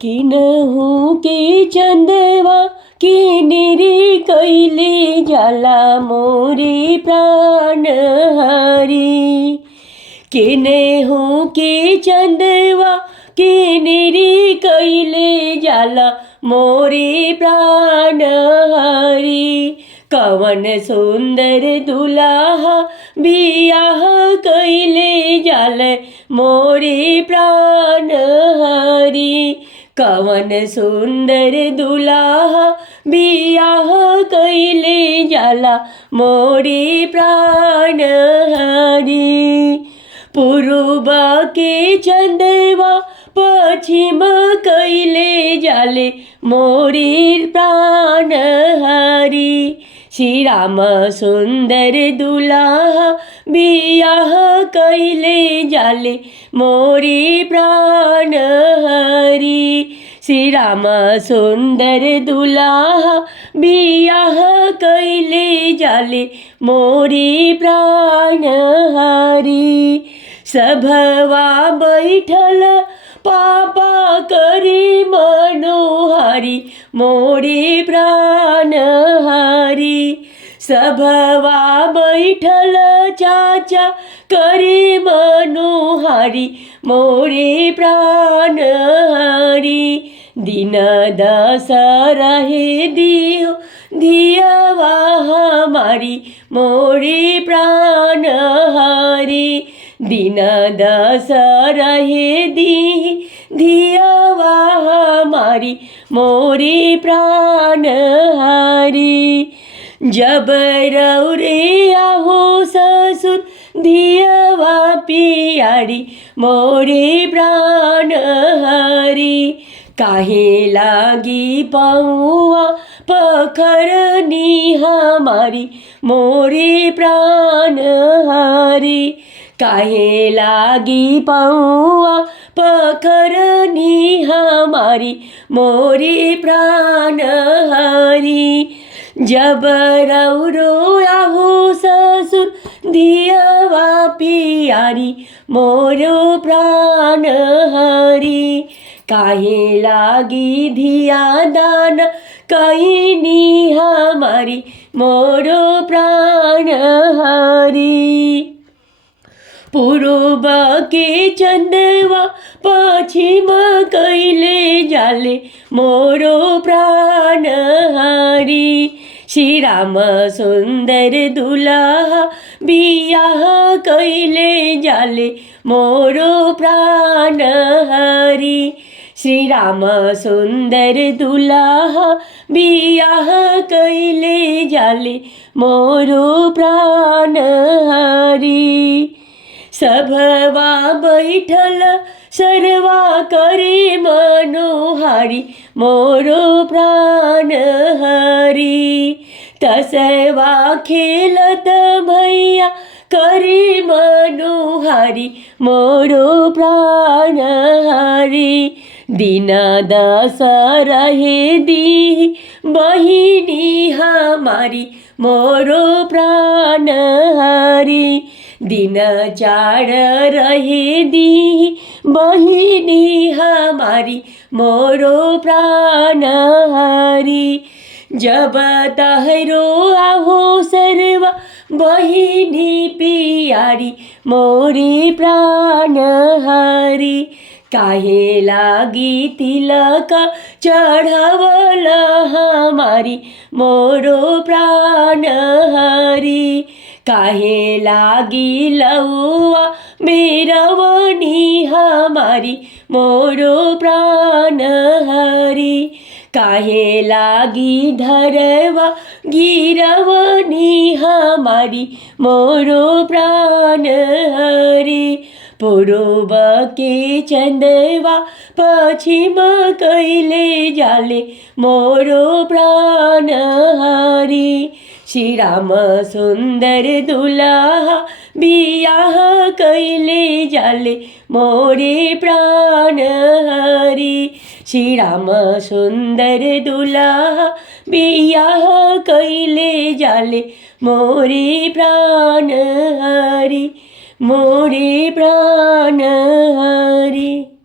किनहु के चंदवा किनेरी कैले जाला मोरे प्राण हरी। किनहु के चंदवा किनेरी कैले जाला मोरे प्राण हरी। कवन सुंदर दुल्हा बियाह कैले जाले मोरे प्राण हरी। कवन सुंदर दुल्हा बियाह कैले जाला मोरे प्राण हरी। पूर्व के चंदवा पश्चिम कैले जाले मोरे प्राण हरी। श्री राम सुंदर दुल्हा बियाह कैले जाले मोरे प्राण हरी। श्री राम सुंदर दुल्हा बियाह कैले जाले मोरे प्राण हरी। सभवा बैठल पापा करी मनोहारी मोरे प्राण हरी। सभवा बैठल चाचा करी मनोहारी मोरे प्राण हरी। दिन दस रहे दियो धियवा हमारी मोरे प्राण हरी। दिन दस रहे धियवा हमारी मोरे प्राण हरी। जब रौरे आहो ससुर धियवा पियारी मोरे प्राण हरी। काहे लागी पौआ पखरनी हमारी मोरे प्राण हरी। काहे लागी पौआ पखरनी हमारी मोरे प्राण हरी। जब रौरो आहो ससुर धियवा पियारी मोरो प्राण हरी। काहे लागी धिया दान कईनी हमारी मोरो प्राण हरी। पूर्व के चंदवा पश्चिम कैले जाले मोरो प्राण हरी। श्री राम सुंदर दुल्हा बियाह कैले जाले मोरो प्राण हरी। श्री राम सुंदर दुल्हा बियाह कैले जाले मोरो प्राण हरी। सभवा बैठल सर्वा करे मनोहारी मोरो प्राण हरी। तसवा खेलत भैया करे मनोहारी मोरो प्राण हरी। दिन दस रहे दी बहिनी हमारी मोरो प्राण हरी। दिन चार रहे दी बहिनी हमारी मोरो प्राण हरी। जब तहरो आहो सर्वा बहिनी पियारी मोरे प्राण हरी। काहे लागी तिलक चढ़ावल हमारी मोरो प्राण हरी। काहे लागी लौआ बेरवनी हमारी मोरो प्राण हरी। काहे लागी धरवा गिरवनी हमारी मोरो प्राण हरी। पूर्व के चंदवा पश्चिम कैले जाले मोरो प्राण हरी। श्री राम सुंदर दुल्हा बियाह कैले जाले मोरे प्राण हरी। श्री राम सुंदर दुल्हा बियाह कैले जाले मोरे प्राण हरी मोरे प्राण हरी।